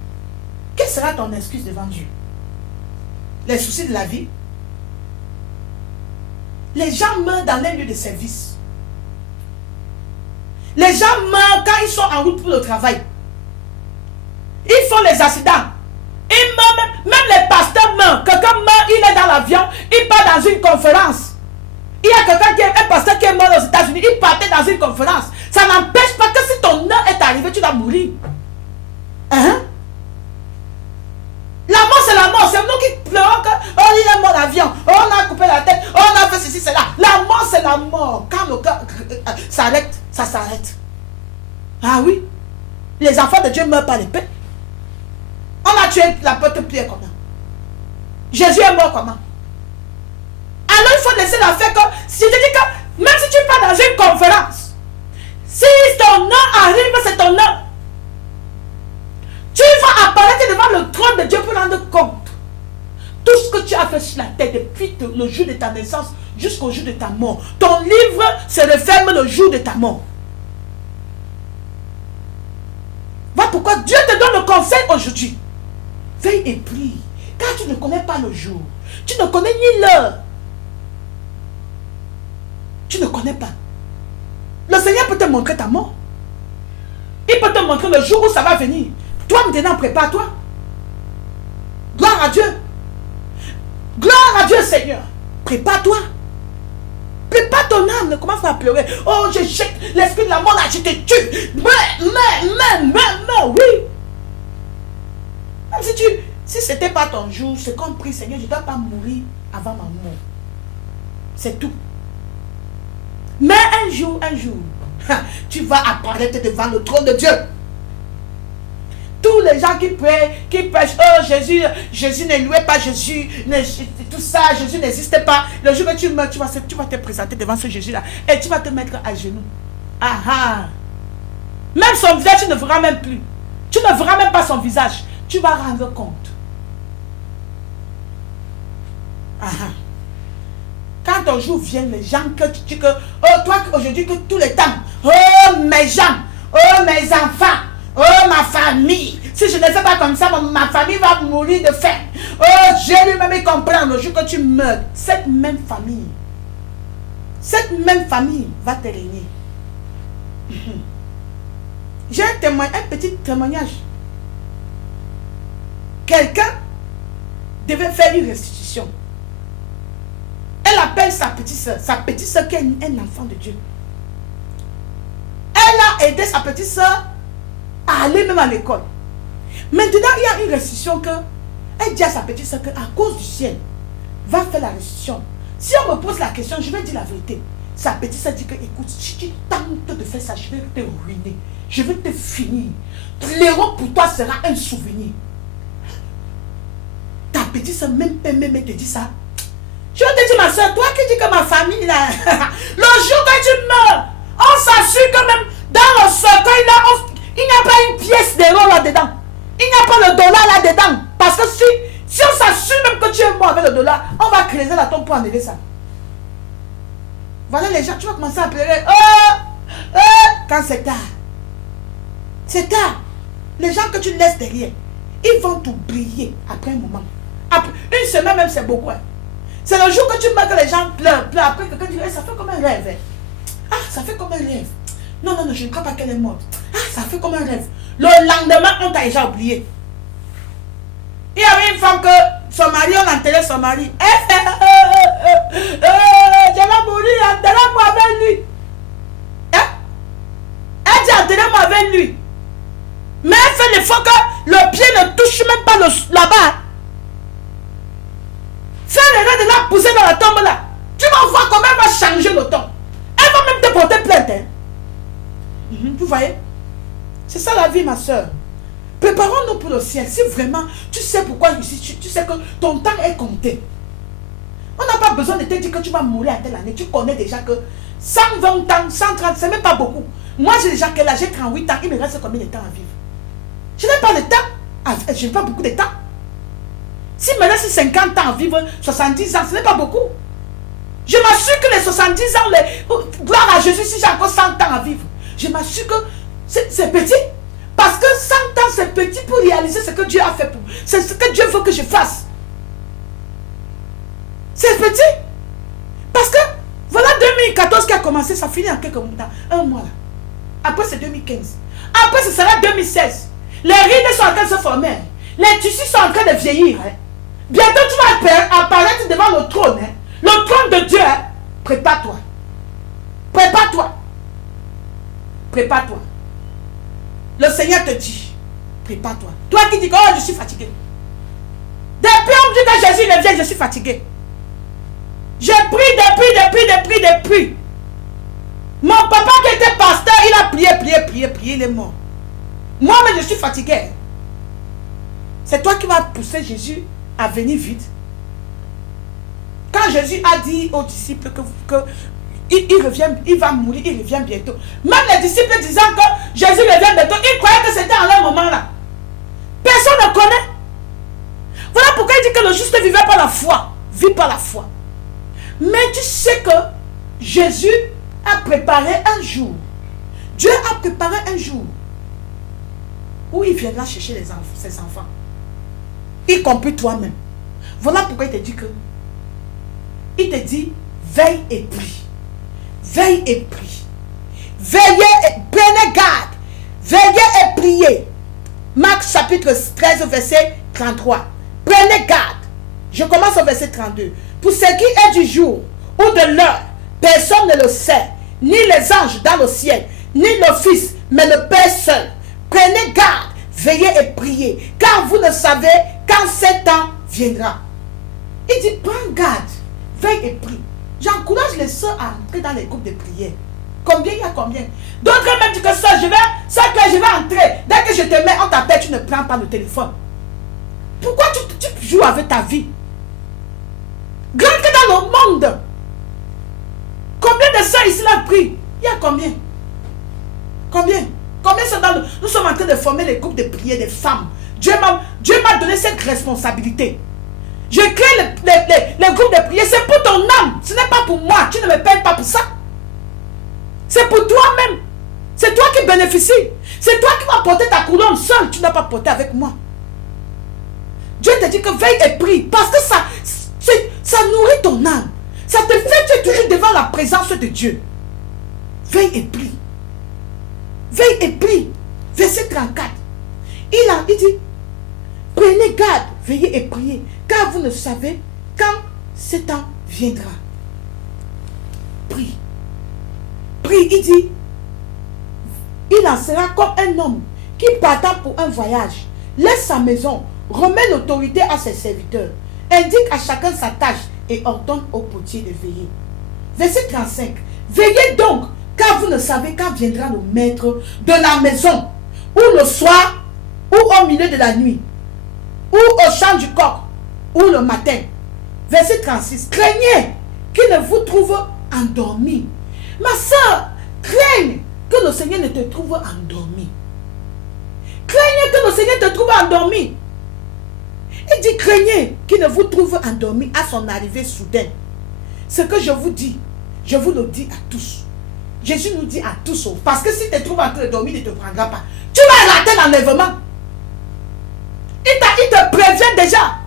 Quelle sera ton excuse devant Dieu? Les soucis de la vie. Les gens meurent dans les lieux de service. Les gens meurent quand ils sont en route pour le travail. Ils font les accidents. Ils meurent, même les pasteurs meurent. Quelqu'un meurt, il est dans l'avion, il part dans une conférence. Il y a un pasteur qui est mort aux États-Unis, il partait dans une conférence. Ça n'empêche pas que si ton heure est arrivée, tu dois mourir. La mort, c'est la mort. C'est nous qui pleurons que, il est mort l'avion, on a coupé la tête, on a fait ceci, cela. La mort, c'est la mort. Quand le cœur s'arrête, ça s'arrête. Ah oui. Les enfants de Dieu meurent par l'épée. On a tué la petite pierre comment? Jésus est mort comment? Alors il faut laisser la faire comme... Je te dis que même si tu pars dans une conférence, si ton nom arrive, c'est ton nom. Tu vas apparaître devant le trône de Dieu pour rendre compte. Tout ce que tu as fait sur la terre depuis le jour de ta naissance jusqu'au jour de ta mort. Ton livre se referme le jour de ta mort. Voilà pourquoi Dieu te donne le conseil aujourd'hui. Veille et prie. Car tu ne connais pas le jour. Tu ne connais ni l'heure. Tu ne connais pas. Le Seigneur peut te montrer ta mort. Il peut te montrer le jour où ça va venir. Toi maintenant, prépare-toi. Gloire à Dieu. Gloire à Dieu, Seigneur. Prépare-toi. Prépare ton âme. Ne commence pas à pleurer. Oh, je jette l'esprit de la mort là, je te tue. Mais, oui. Même si ce n'était pas ton jour, c'est comme prie, Seigneur, je ne dois pas mourir avant ma mort. C'est tout. Mais un jour, tu vas apparaître devant le trône de Dieu. Tous les gens qui prêchent, oh Jésus ne louait pas Jésus, tout ça, Jésus n'existe pas. Le jour que tu meurs, tu vas te présenter devant ce Jésus-là et tu vas te mettre à genoux. Même son visage, tu ne verras même plus. Tu ne verras même pas son visage. Tu vas rendre compte. Quand ton jour vient, les gens que tu dis que, oh toi aujourd'hui que tous les temps, oh mes gens, oh mes enfants, oh ma famille, si je ne fais pas comme ça, ma famille va mourir de faim. Oh Dieu lui-même comprend le jour que tu meurs. Cette même famille va te régner. J'ai un petit témoignage. Quelqu'un devait faire une restitution. Elle a appelle sa petite soeur qui est un enfant de Dieu. Elle a aidé sa petite soeur à aller même à l'école. Maintenant, il y a une restriction que elle dit à sa petite soeur qu'à cause du ciel, va faire la restriction. Si on me pose la question, je vais dire la vérité. Sa petite soeur dit que, écoute, si tu tentes de faire ça, je vais te ruiner. Je vais te finir. L'héros pour toi sera un souvenir. Ta petite soeur même te dit ça. Je te dis, ma soeur, toi qui dis que ma famille, là, le jour que tu meurs, on s'assure que même dans le cercueil, là, il n'y a pas une pièce d'héros là-dedans. Il n'y a pas le dollar là-dedans. Parce que si on s'assure même que tu es mort avec le dollar, on va creuser la tombe pour enlever ça. Voilà les gens, tu vas commencer à pleurer. Quand c'est tard. C'est tard. Les gens que tu laisses derrière, ils vont t'oublier après un moment. Après, une semaine même, c'est beaucoup. Hein. C'est le jour que tu meurs que les gens pleurent. Après, quelqu'un dit, ça fait comme un rêve. Hein. Ah, ça fait comme un rêve. Non, je ne crois pas qu'elle est morte. Ah, ça fait comme un rêve. Le lendemain, on t'a déjà oublié. Il y avait une femme que son mari, on enterrait son mari. Elle fait, je vais mourir, enterrez-moi avec lui. Hein? Elle dit, enterrez-moi avec lui. Mais elle fait l'effort que le pied ne touche même pas là-bas. Fais l'erreur de la pousser dans la tombe là. Tu vas voir comment elle va changer le temps. Elle va même te porter plainte. Hein? Vous voyez? C'est ça la vie, ma soeur. Préparons-nous pour le ciel. Si vraiment tu sais pourquoi ici, tu sais que ton temps est compté. On n'a pas besoin de te dire que tu vas mourir à telle année. Tu connais déjà que 120 ans, 130, c'est même pas beaucoup. Moi, j'ai déjà quel âge? J'ai 38 ans. Il me reste combien de temps à vivre? Je n'ai pas de temps. Je n'ai pas beaucoup de temps. Si me reste 50 ans à vivre, 70 ans, ce n'est pas beaucoup. Je m'assure que les 70 ans, gloire à Jésus, si j'ai encore 100 ans à vivre, je m'assure que c'est petit. Parce que 100 ans, c'est petit pour réaliser ce que Dieu a fait pour moi. C'est ce que Dieu veut que je fasse. C'est petit. Parce que, voilà 2014 qui a commencé, ça finit en quelques mois, un mois là. Après, c'est 2015. Après, ce sera 2016. Les rides sont en train de se former. Les tissus sont en train de vieillir. Hein. Bientôt, tu vas apparaître devant le trône. Hein. Le trône de Dieu. Hein. Prépare-toi. Prépare-toi. Prépare-toi. Le Seigneur te dit, prépare-toi. Toi qui dis que oh, je suis fatigué. Depuis on dit que Jésus revient, je suis fatigué. J'ai pris depuis. Mon papa qui était pasteur, il a prié, il est mort. Moi-même, je suis fatigué. C'est toi qui vas pousser Jésus à venir vite. Quand Jésus a dit aux disciples que il revient, il va mourir, il revient bientôt. Même les disciples disant que Jésus revient bientôt, ils croyaient que c'était en leur moment là. Personne ne connaît. Voilà pourquoi il dit que le juste vivait par la foi. Vit par la foi. Mais tu sais que Jésus a préparé un jour. Dieu a préparé un jour où il viendra chercher ses enfants. Y compris toi-même. Voilà pourquoi il te dit que il te dit veille et prie. Veille et prie. Veillez et prenez garde. Veillez et priez. Marc chapitre 13 verset 33. Prenez garde. Je commence au verset 32. Pour ce qui est du jour ou de l'heure, personne ne le sait. Ni les anges dans le ciel, ni le Fils, mais le Père seul. Prenez garde. Veillez et priez. Car vous ne savez quand ce temps viendra. Il dit prends garde. Veille et prie. J'encourage les soeurs à entrer dans les groupes de prière. Combien il y a combien? D'autres même disent que ça, je vais entrer. Dès que je te mets, on t'appelle, tu ne prends pas le téléphone. Pourquoi tu joues avec ta vie? Grande dans le monde. Combien de soeurs ici là prient? Il y a combien? Combien sont dans le... Nous sommes en train de former les groupes de prière des femmes. Dieu m'a donné cette responsabilité. Je crée les groupes de prière. C'est pour ton âme. Ce n'est pas pour moi. Tu ne me payes pas pour ça. C'est pour toi-même. C'est toi qui bénéficies. C'est toi qui vas porter ta couronne seule. Tu n'as pas porté avec moi. Dieu te dit que veille et prie. Parce que ça nourrit ton âme. Ça te fait, tu es toujours devant la présence de Dieu. Veille et prie. Veille et prie. Verset 34. Il dit, prenez garde, veillez et priez, car vous ne savez quand ce temps viendra. prie. Prie, il dit, il en sera comme un homme qui partant pour un voyage, laisse sa maison, remet l'autorité à ses serviteurs, indique à chacun sa tâche et ordonne au potier de veiller. Verset 35. Veillez donc, car vous ne savez quand viendra le maître de la maison, ou le soir, ou au milieu de la nuit, ou au chant du coq, ou le matin. Verset 36. Craignez qu'il ne vous trouve endormi. Ma soeur, craigne que le Seigneur ne te trouve endormi. Craignez que le Seigneur te trouve endormi. Il dit craignez qu'il ne vous trouve endormi à son arrivée soudaine. Ce que je vous dis, je vous le dis à tous. Jésus nous dit à tous, parce que si tu te trouves en train de dormir, il ne te prendra pas. Tu vas rater l'enlèvement. Il te prévient déjà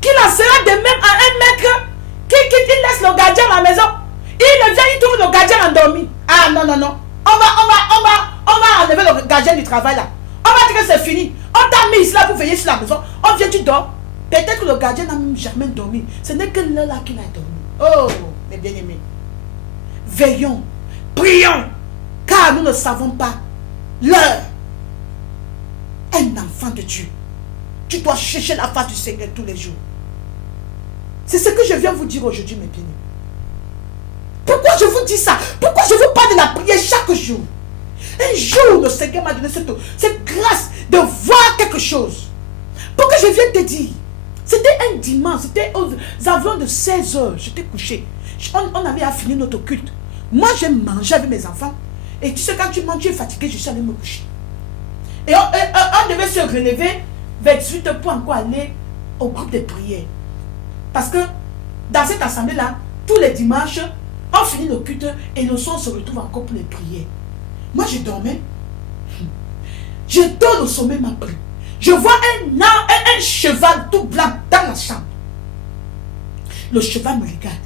qu'il en sera de même à un maître qui laisse le gardien à la maison. Il vient, il trouve le gardien endormi. Ah non, non, non. On va enlever le gardien du travail là. On va dire que c'est fini. On t'a mis ici là pour veiller sur la maison. On vient, tu dors. Peut-être que le gardien n'a même jamais dormi. Ce n'est que l'heure là qu'il a dormi. Oh, mes bien-aimés. Veillons, prions, car nous ne savons pas l'heure. Un enfant de Dieu, tu dois chercher la face du Seigneur tous les jours. C'est ce que je viens vous dire aujourd'hui, mes bien-aimés. Pourquoi je vous dis ça? Pourquoi je vous parle de la prière chaque jour? Un jour, le Seigneur m'a donné cette grâce de voir quelque chose. Pour que je vienne te dire, c'était un dimanche, c'était aux environs de 16 h, j'étais couché. On avait à finir notre culte. Moi, j'ai mangé avec mes enfants. Et tu sais, quand tu manges, tu es fatigué, je suis allé me coucher. Et on devait se relever vers 18 h pour encore aller au groupe de prière. Parce que dans cette assemblée-là, tous les dimanches, on finit le culte et le soir on se retrouve encore pour les prières. Moi, je dormais. Je dors, le sommeil m'a pris. Je vois un cheval tout blanc dans la chambre. Le cheval me regarde.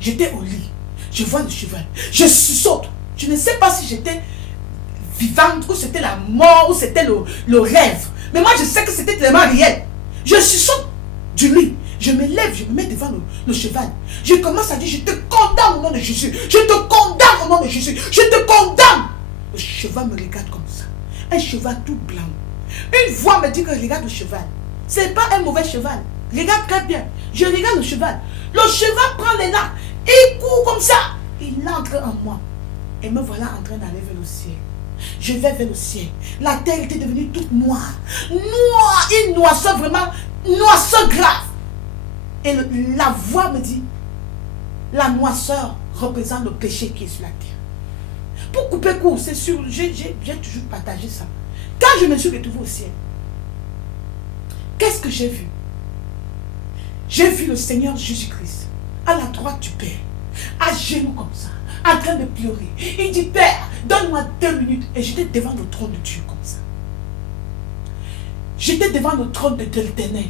J'étais au lit. Je vois le cheval. Je saute. Je ne sais pas si j'étais vivante ou c'était la mort ou c'était le rêve. Mais moi, je sais que c'était tellement réel. Je saute du lit. Je me lève, je me mets devant le cheval. Je commence à dire, je te condamne au nom de Jésus. Je te condamne au nom de Jésus. Je te condamne. Le cheval me regarde comme ça. Un cheval tout blanc. Une voix me dit que regarde le cheval. Ce n'est pas un mauvais cheval. Regarde très bien. Je regarde le cheval. Le cheval prend les larmes. Il court comme ça. Il entre en moi. Et me voilà en train d'aller vers le ciel. Je vais vers le ciel. La terre était devenue toute noire. Noire. Une noirceur vraiment. Noirceur grave. Et la voix me dit, la noirceur représente le péché qui est sur la terre. Pour couper court, c'est sûr, j'ai toujours partagé ça. Quand je me suis retrouvée au ciel, qu'est-ce que j'ai vu? J'ai vu le Seigneur Jésus-Christ à la droite du Père, à genoux comme ça, en train de pleurer. Il dit, Père, donne-moi 2 minutes. Et j'étais devant le trône de Dieu comme ça. J'étais devant le trône de l'Éternel.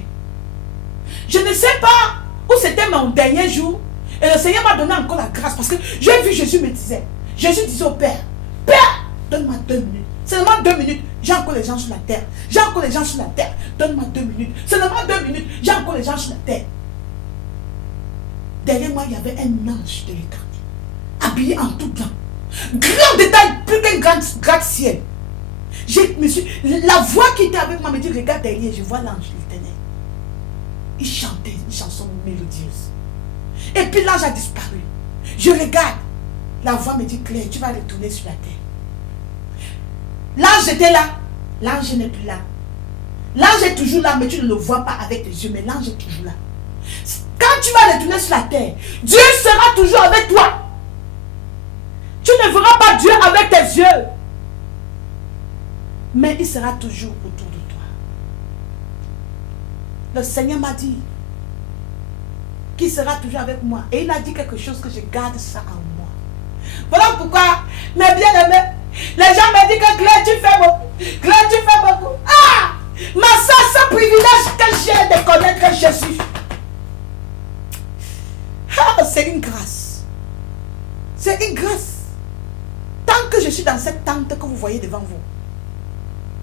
Je ne sais pas où c'était mon dernier jour. Et le Seigneur m'a donné encore la grâce. Parce que j'ai vu Jésus me disait. Jésus disait au Père, Père, donne-moi 2 minutes. Seulement 2 minutes. J'ai encore les gens sur la terre. J'ai encore les gens sur la terre. Donne-moi 2 minutes. Seulement 2 minutes. J'ai encore les gens sur la terre. Derrière moi, il y avait un ange de l'éternel. Habillé en tout blanc. Grand détail, plus qu'un grand ciel. La voix qui était avec moi me dit, regarde derrière, je vois l'ange de l'éternel. Il chantait une chanson mélodieuse. Et puis l'ange a disparu. Je regarde. La voix me dit, Claire, tu vas retourner sur la terre. L'ange était là. L'ange n'est plus là. L'ange est toujours là, mais tu ne le vois pas avec tes yeux. Mais l'ange est toujours là. Quand tu vas retourner sur la terre, Dieu sera toujours avec toi. Tu ne verras pas Dieu avec tes yeux. Mais il sera toujours autour de toi. Le Seigneur m'a dit qu'il sera toujours avec moi. Et il a dit quelque chose que je garde ça en moi. Voilà pourquoi, mes bien-aimés, les gens me disent que Claire, tu fais beaucoup. Claire, tu fais beaucoup. Ah! Ma soeur, ce privilège que j'ai de connaître Jésus. Ah, c'est une grâce. C'est une grâce. Tant que je suis dans cette tente que vous voyez devant vous,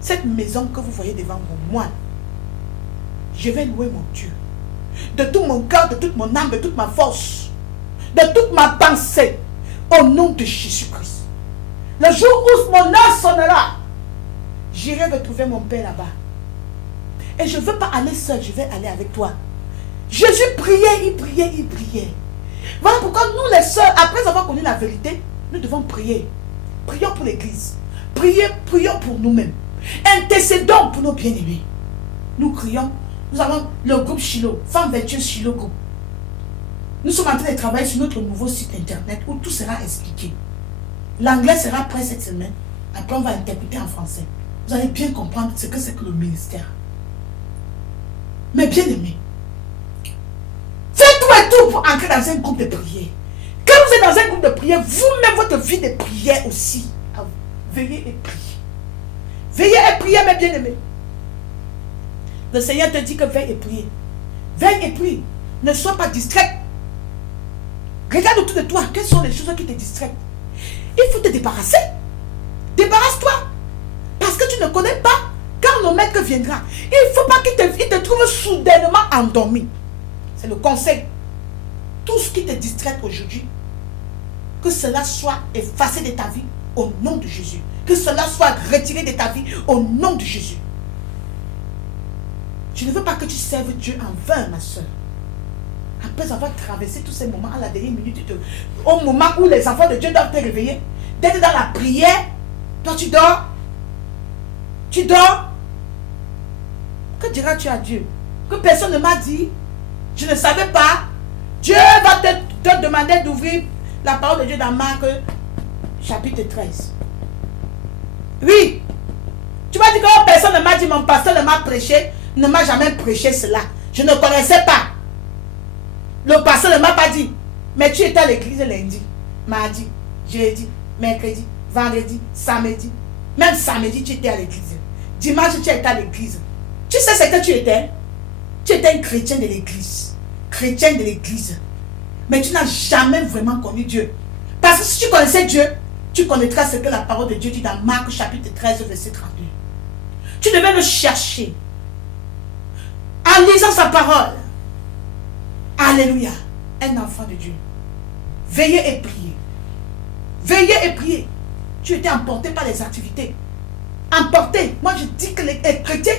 cette maison que vous voyez devant vous, moi, je vais louer mon Dieu. De tout mon cœur, de toute mon âme, de toute ma force. de toute ma pensée, au nom de Jésus-Christ. Le jour où mon heure sonnera, j'irai retrouver mon Père là-bas. Et je ne veux pas aller seul, je vais aller avec toi. Jésus priait, il priait, il priait. Voilà pourquoi nous les sœurs, après avoir connu la vérité, nous devons prier. Prions pour l'église. Prions pour nous-mêmes. Intercédons pour nos bien-aimés. Nous crions. Nous avons le groupe Shiloh, Femmes Vertueuses Shiloh Group. Nous sommes en train de travailler sur notre nouveau site internet où tout sera expliqué. L'anglais sera prêt cette semaine. Après, on va interpréter en français. Vous allez bien comprendre ce que c'est que le ministère. Mais bien aimés, faites tout et tout pour entrer dans un groupe de prière. Quand vous êtes dans un groupe de prière, vous-même, votre vie de prière aussi. Veillez et priez. Veillez et priez, mes bien-aimés. Le Seigneur te dit que veille et priez. Veille et prie. Ne sois pas distrait. Regarde autour de toi. Quelles sont les choses qui te distraient? Il faut te débarrasser. Débarrasse-toi. Parce que tu ne connais pas quand le maître viendra. Il ne faut pas qu'il te trouve soudainement endormi. C'est le conseil. Tout ce qui te distrait aujourd'hui, que cela soit effacé de ta vie au nom de Jésus. Que cela soit retiré de ta vie au nom de Jésus. Je ne veux pas que tu serves Dieu en vain, ma soeur. Après avoir traversé tous ces moments à la dernière minute, au moment où les enfants de Dieu doivent te réveiller, d'être dans la prière, toi tu dors. Tu dors. Que diras-tu à Dieu? Que personne ne m'a dit. Je ne savais pas. Dieu va te demander d'ouvrir la parole de Dieu dans Marc chapitre 13. Oui. Tu vas dire que oh, personne ne m'a dit, mon pasteur ne m'a prêché, ne m'a jamais prêché cela. Je ne connaissais pas. Le pasteur ne m'a pas dit. Mais tu étais à l'église lundi, mardi, jeudi, mercredi, vendredi, samedi. Même samedi, tu étais à l'église. Dimanche, tu étais à l'église. Tu sais ce que tu étais? Tu étais un chrétien de l'église. Chrétien de l'église. Mais tu n'as jamais vraiment connu Dieu. Parce que si tu connaissais Dieu, tu connaîtras ce que la parole de Dieu dit dans Marc chapitre 13, verset 32. Tu devais le chercher. En lisant sa parole. Alléluia. Un enfant de Dieu. Veillez et priez. Veillez et priez. Tu étais emporté par les activités. Emporté. Moi je dis que les chrétiens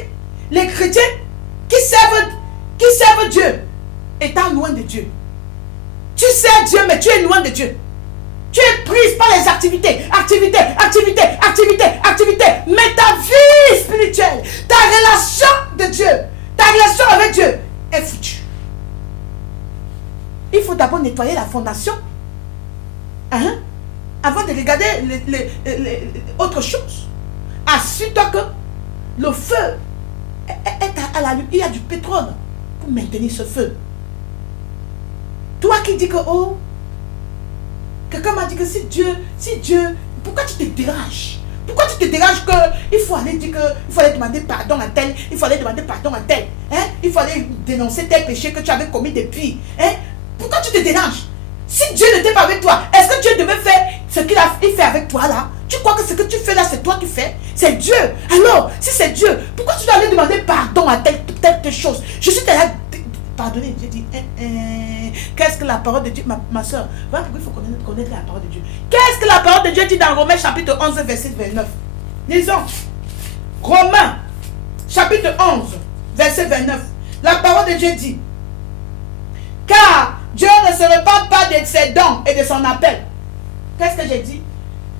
qui servent Dieu, étant loin de Dieu. Tu sers Dieu, mais tu es loin de Dieu. Tu es prise par les activités. Mais ta vie spirituelle, ta relation de Dieu, ta relation avec Dieu est foutue. Il faut d'abord nettoyer la fondation. Avant de regarder autre chose. Assure-toi que le feu est à la lumière. Il y a du pétrole pour maintenir ce feu. Toi qui dis que, oh, quelqu'un m'a dit que si Dieu, pourquoi tu te déranges? Pourquoi tu te déranges qu'il faut aller dire qu'il faut aller demander pardon à tel, il faut aller demander pardon à tel, il faut aller dénoncer tel péché que tu avais commis depuis, Pourquoi tu te déranges? Si Dieu n'était pas avec toi, est-ce que Dieu devait faire ce qu'il fait avec toi là? Tu crois que ce que tu fais là, c'est toi qui fais? C'est Dieu. Alors, si c'est Dieu, pourquoi tu dois aller demander pardon à telle chose? Je suis là, pardonner. J'ai dit, qu'est-ce que la parole de Dieu, ma soeur, voilà pourquoi il faut connaître la parole de Dieu. Qu'est-ce que la parole de Dieu dit dans Romains chapitre 11, verset 29? Lisons. Romains chapitre 11, verset 29. La parole de Dieu dit, car Dieu ne se repent pas de ses dons et de son appel. Qu'est-ce que j'ai dit?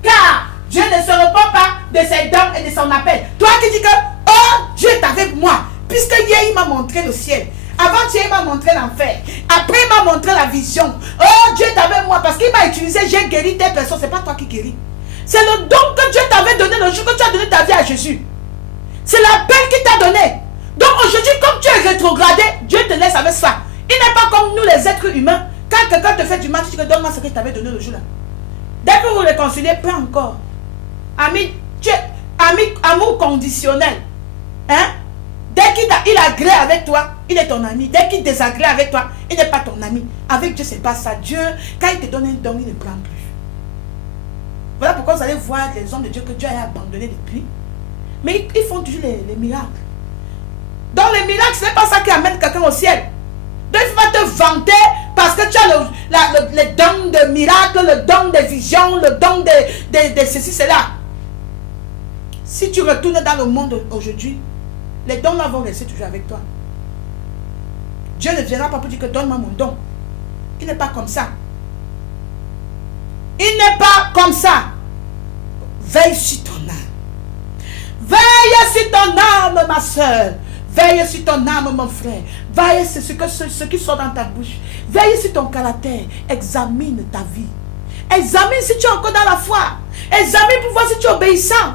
Car Dieu ne se repent pas de ses dons et de son appel. Toi qui dis que, oh, Dieu est avec moi. Puisque hier, il m'a montré le ciel. Avant-hier, il m'a montré l'enfer. Après, il m'a montré la vision. Oh, Dieu est avec moi. Parce qu'il m'a utilisé, j'ai guéri telle personne. Ce n'est pas toi qui guéris. C'est le don que Dieu t'avait donné le jour que tu as donné ta vie à Jésus. C'est l'appel qu'il t'a donné. Donc aujourd'hui, comme tu es rétrogradé, Dieu te laisse avec ça. Il n'est pas comme nous les êtres humains. Quand quelqu'un te fait du mal, tu te donnes-moi ce que je t'avais donné le jour là. Dès que vous réconciliez, pas encore. Ami, amour conditionnel. Dès qu'il agrée avec toi, il est ton ami. Dès qu'il désagrée avec toi, il n'est pas ton ami. Avec Dieu, c'est pas ça. Dieu, quand il te donne un don, il ne prend plus. Voilà pourquoi vous allez voir les hommes de Dieu que Dieu a abandonnés depuis. Mais ils font toujours les miracles. Donc les miracles, ce n'est pas ça qui amène quelqu'un au ciel. Donc il va te vanter Parce que tu as le don de miracle, le don de vision, le don de ceci, cela. Si tu retournes dans le monde aujourd'hui, les dons là vont rester toujours avec toi. Dieu ne viendra pas pour dire que donne-moi mon don. Il n'est pas comme ça. Il n'est pas comme ça. Veille sur ton âme. Veille sur ton âme, ma soeur. Veille sur ton âme, mon frère. Veille sur ce qui sort dans ta bouche. Veille sur ton caractère. Examine ta vie. Examine si tu es encore dans la foi. Examine pour voir si tu es obéissant.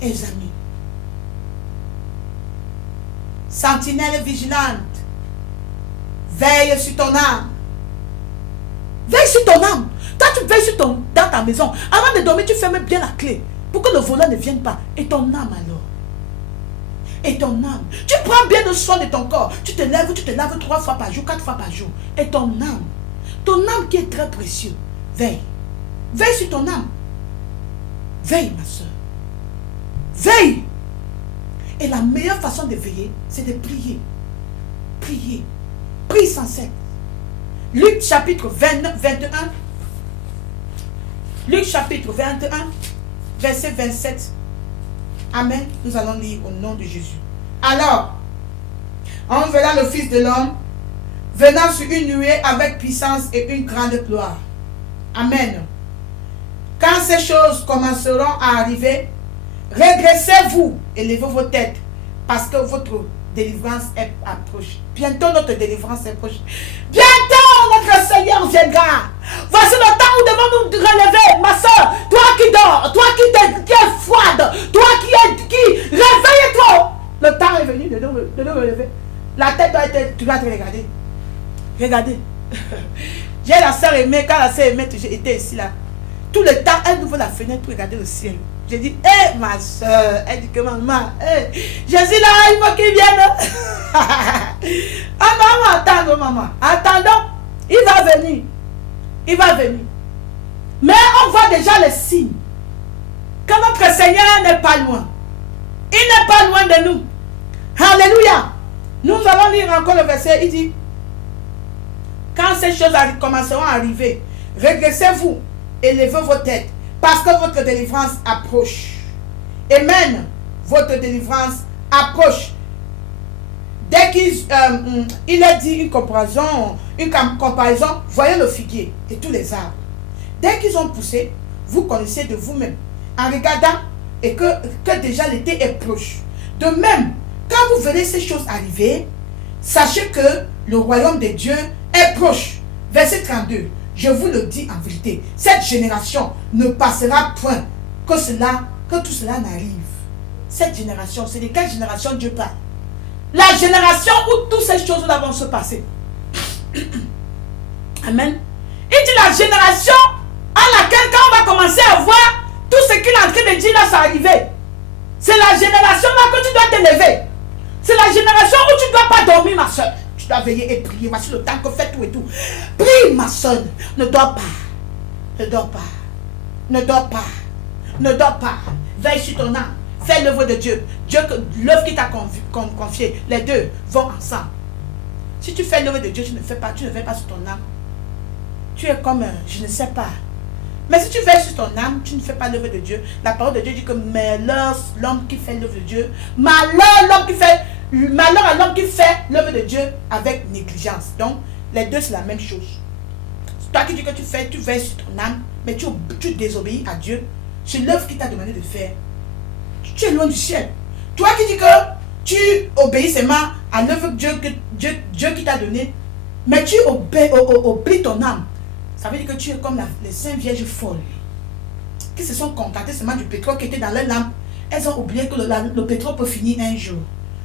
Examine. Sentinelle vigilante. Veille sur ton âme. Veille sur ton âme. Toi, tu veilles dans ta maison. Avant de dormir, tu fermes bien la clé. Pour que le volant ne vienne pas. Et ton âme alors. Et ton âme. Tu prends bien de soin de ton corps. Tu te laves 3 fois par jour, 4 fois par jour. Et ton âme. Ton âme qui est très précieux. Veille. Veille sur ton âme. Veille, ma soeur. Veille. Et la meilleure façon de veiller, c'est de prier. Prier. Prie sans cesse. Luc chapitre 21. Luc chapitre 21, verset 27. Amen. Nous allons lire au nom de Jésus. Alors, en venant le Fils de l'homme, venant sur une nuée avec puissance et une grande gloire. Amen. Quand ces choses commenceront à arriver, régressez-vous et levez vos têtes, parce que votre délivrance est approche. Bientôt notre délivrance est proche. Bientôt notre Seigneur viendra. Voici le temps où devons nous relever, ma soeur. Toi qui dors, toi qui es froide, toi qui réveille-toi. Le temps est venu de nous relever. La tête doit être, tu dois te regarder. Regardez. J'ai la soeur aimée, quand la soeur aimée était ici là. Tout le temps, elle ouvre la fenêtre pour regarder le ciel. J'ai dit, hé ma soeur, elle dit que maman, Jésus là, il faut qu'il vienne. Ah maman, attendons maman, attendons, il va venir. Il va venir. Mais on voit déjà les signes que notre Seigneur n'est pas loin. Il n'est pas loin de nous. Alléluia. Nous allons lire encore le verset. Il dit, quand ces choses commenceront à arriver, régressez-vous et levez vos têtes, parce que votre délivrance approche. Amen. Votre délivrance approche. Dès qu'il a dit une comparaison, voyez le figuier et tous les arbres. Dès qu'ils ont poussé, vous connaissez de vous-même, en regardant et que déjà l'été est proche. De même, quand vous verrez ces choses arriver, sachez que le royaume de Dieu est proche. Verset 32. Je vous le dis en vérité, cette génération ne passera point que tout cela n'arrive. Cette génération, c'est de quelle génération Dieu parle? La génération où toutes ces choses-là vont se passer. Amen. Il dit la génération à laquelle quand on va commencer à voir tout ce qu'il est en train de dire là, ça arriver. C'est la génération là que tu dois te lever. C'est la génération où tu ne dois pas dormir, ma soeur. Tu dois veiller et prier. Voici le temps que fait tout et tout. Prie, ma soeur. Ne dors pas. Ne dors pas. Ne dors pas. Ne dors pas. Veille sur ton âme. Fais l'œuvre de Dieu. L'œuvre qui t'a confiée, les deux vont ensemble. Si tu fais l'œuvre de Dieu, tu ne veilles pas sur ton âme. Tu es comme, je ne sais pas. Mais si tu veilles sur ton âme, tu ne fais pas l'œuvre de Dieu. La parole de Dieu dit que malheur l'homme qui fait l'œuvre de Dieu. Malheur à l'homme qui fait l'œuvre de Dieu avec négligence. Donc, les deux, c'est la même chose. Toi qui dis que tu veilles sur ton âme, mais tu désobéis à Dieu. C'est l'œuvre qu'il t'a demandé de faire. Tu es loin du ciel. Toi qui dis que tu obéis seulement à l'œuvre que Dieu qui t'a donné, mais tu oublies ton âme. Ça veut dire que tu es comme les 5 vierges folles qui se sont contentées seulement du pétrole qui était dans leur lampe. Elles ont oublié que le pétrole peut finir un jour.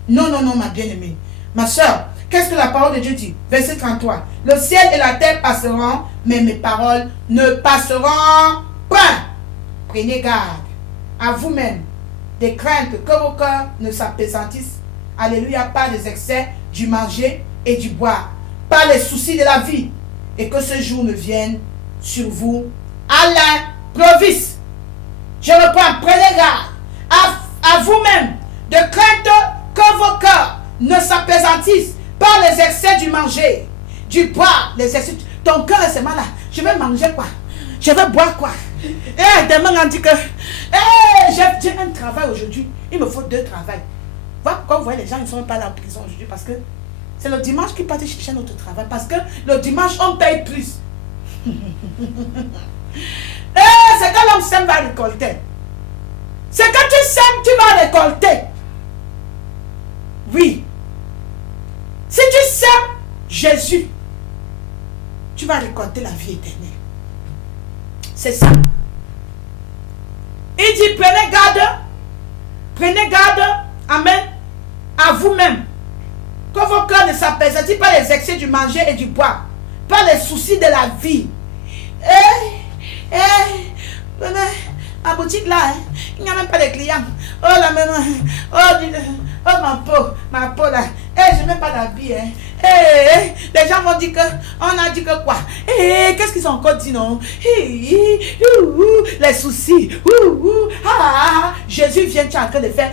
Non, non, non, ma bien-aimée. Ma soeur, qu'est-ce que la parole de Dieu dit? Verset 33. Le ciel et la terre passeront, mais mes paroles ne passeront pas. Prenez garde à vous-même des craintes que vos cœurs ne s'appesantissent. Alléluia, par les excès du manger et du boire, par les soucis de la vie, et que ce jour ne vienne sur vous à l'improviste. Je reprends, prenez garde à vous-même de crainte que vos cœurs ne s'appesantissent par les excès du manger, Tu bois les exercices. Ton cœur est seulement là. Je vais manger quoi? Je vais boire quoi? Eh, demain on dit que j'ai un travail aujourd'hui. Il me faut 2 travails. Voilà pourquoi vous voyez les gens, ils ne sont même pas là en prison aujourd'hui. Parce que c'est le dimanche qu'ils partent chercher notre travail. Parce que le dimanche, on paye plus. C'est quand l'homme sème, va récolter. C'est quand tu sèmes, tu vas récolter. Oui. Si tu sèmes Jésus, tu vas récolter la vie éternelle. C'est ça. Il dit, prenez garde, amen, à vous-même. Que vos cœurs ne s'apaisent par les excès du manger et du boire, par les soucis de la vie. Ma boutique là, il n'y a même pas de clients. Oh la même, oh ma peau là, je n'ai même pas d'habit. Les gens vont dire que, on a dit que quoi? Qu'est-ce qu'ils ont encore dit non? Les soucis. Jésus vient, tu es en train de faire.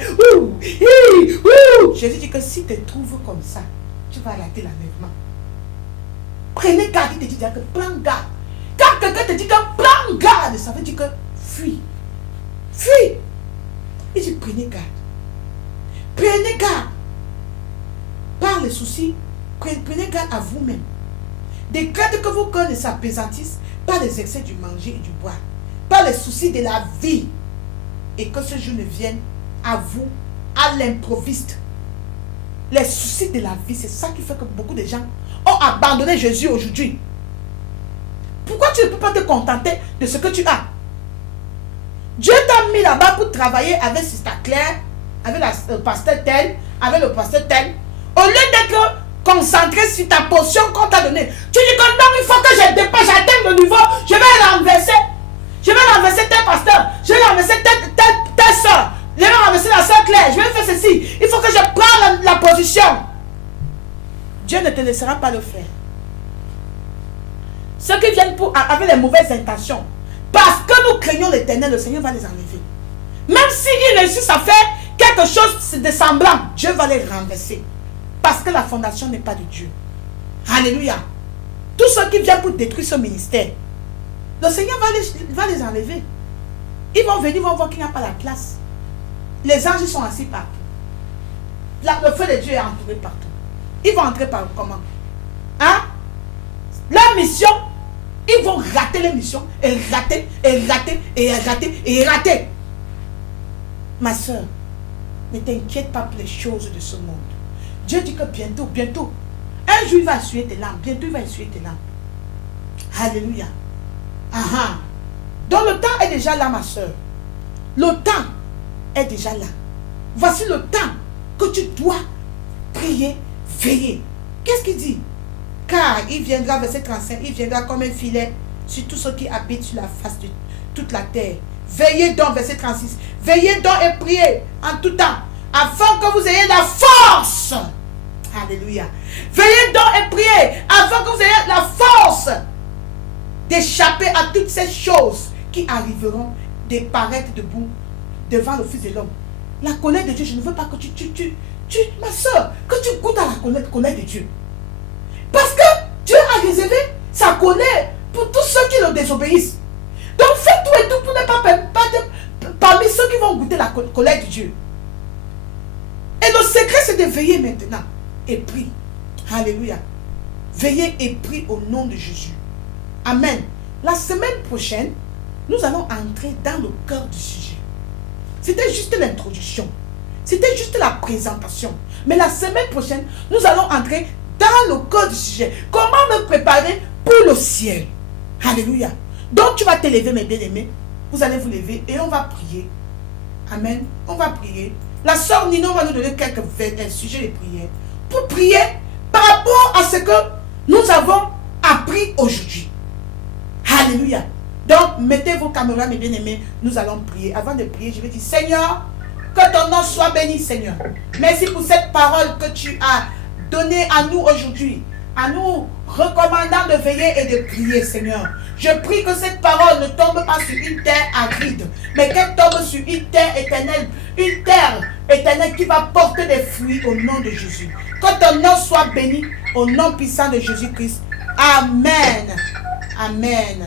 Jésus dit que si tu te trouves comme ça, tu vas rater l'enlèvement. Prenez garde, il te dit que prends garde. Quand quelqu'un te dit que prends garde, ça veut dire que fuis. Fuis. Il dit prenez garde. Prenez garde. Par les soucis, prenez garde à vous-même. Des craintes que vos cœurs ne s'apaisantissent par les excès du manger et du boire, par les soucis de la vie, et que ce jour ne vienne à vous à l'improviste. Les soucis de la vie, c'est ça qui fait que beaucoup de gens ont abandonné Jésus aujourd'hui. Pourquoi tu ne peux pas te contenter de ce que tu as? Dieu t'a mis là-bas pour travailler avec Sister Claire, avec le pasteur tel, avec le pasteur tel. Au lieu d'être concentré sur ta portion qu'on t'a donnée, tu dis que non, il faut que je dépasse, j'atteigne le niveau, je vais renverser. Je vais renverser tel pasteur, je vais renverser telle soeur, je vais renverser la soeur Claire, je vais faire ceci. Il faut que je prenne la position. Dieu ne te laissera pas le faire. Ceux qui viennent avec les mauvaises intentions, parce que nous craignons l'Éternel, le Seigneur va les enlever. Même s'ils réussissent à faire quelque chose de semblant, Dieu va les renverser. Parce que la fondation n'est pas de Dieu. Alléluia. Tous ceux qui viennent pour détruire ce ministère, le Seigneur va les enlever. Ils vont venir, ils vont voir qu'il n'y a pas la place. Les anges sont assis partout. Le feu de Dieu est entouré partout. Ils vont entrer par comment? Hein? La mission, ils vont rater les missions, et rater, et rater, et rater, et rater. Ma soeur, ne t'inquiète pas pour les choses de ce monde. Dieu dit que bientôt, un jour il va essuyer tes larmes, bientôt il va essuyer tes larmes. Alléluia. Aha. Donc le temps est déjà là, ma soeur. Le temps est déjà là. Voici le temps que tu dois prier, veiller. Qu'est-ce qu'il dit? Car il viendra, verset 35, il viendra comme un filet sur tous ceux qui habitent sur la face de toute la terre. Veillez donc, verset 36, veillez donc et priez en tout temps, afin que vous ayez la force. Alléluia. Veillez donc et priez, afin que vous ayez la force d'échapper à toutes ces choses qui arriveront de paraître debout devant le Fils de l'homme. La colère de Dieu, je ne veux pas que ma soeur, que tu goûtes à la colère de Dieu. Parce que Dieu a réservé sa colère pour tous ceux qui le désobéissent. Donc fais tout et tout pour ne pas parmi ceux qui vont goûter la colère de Dieu. Et le secret, c'est de veiller maintenant et prie. Alléluia. Veillez et prie au nom de Jésus. Amen. La semaine prochaine, nous allons entrer dans le cœur du sujet. C'était juste l'introduction. C'était juste la présentation. Mais la semaine prochaine, nous allons entrer dans le cœur du sujet. Comment me préparer pour le ciel? Alléluia. Donc tu vas te lever, mes bien-aimés. Vous allez vous lever et on va prier. Amen. On va prier. La sœur Nino va nous donner quelques sujets de prière. Pour prier par rapport à ce que nous avons appris aujourd'hui. Alléluia. Donc mettez vos caméras, mes bien-aimés. Nous allons prier. Avant de prier, je vais dire, Seigneur, que ton nom soit béni, Seigneur. Merci pour cette parole que tu as donnée à nous aujourd'hui, à nous recommandant de veiller et de prier, Seigneur. Je prie que cette parole ne tombe pas sur une terre aride, mais qu'elle tombe sur une terre éternelle qui va porter des fruits au nom de Jésus. Que ton nom soit béni au nom puissant de Jésus-Christ. Amen. Amen.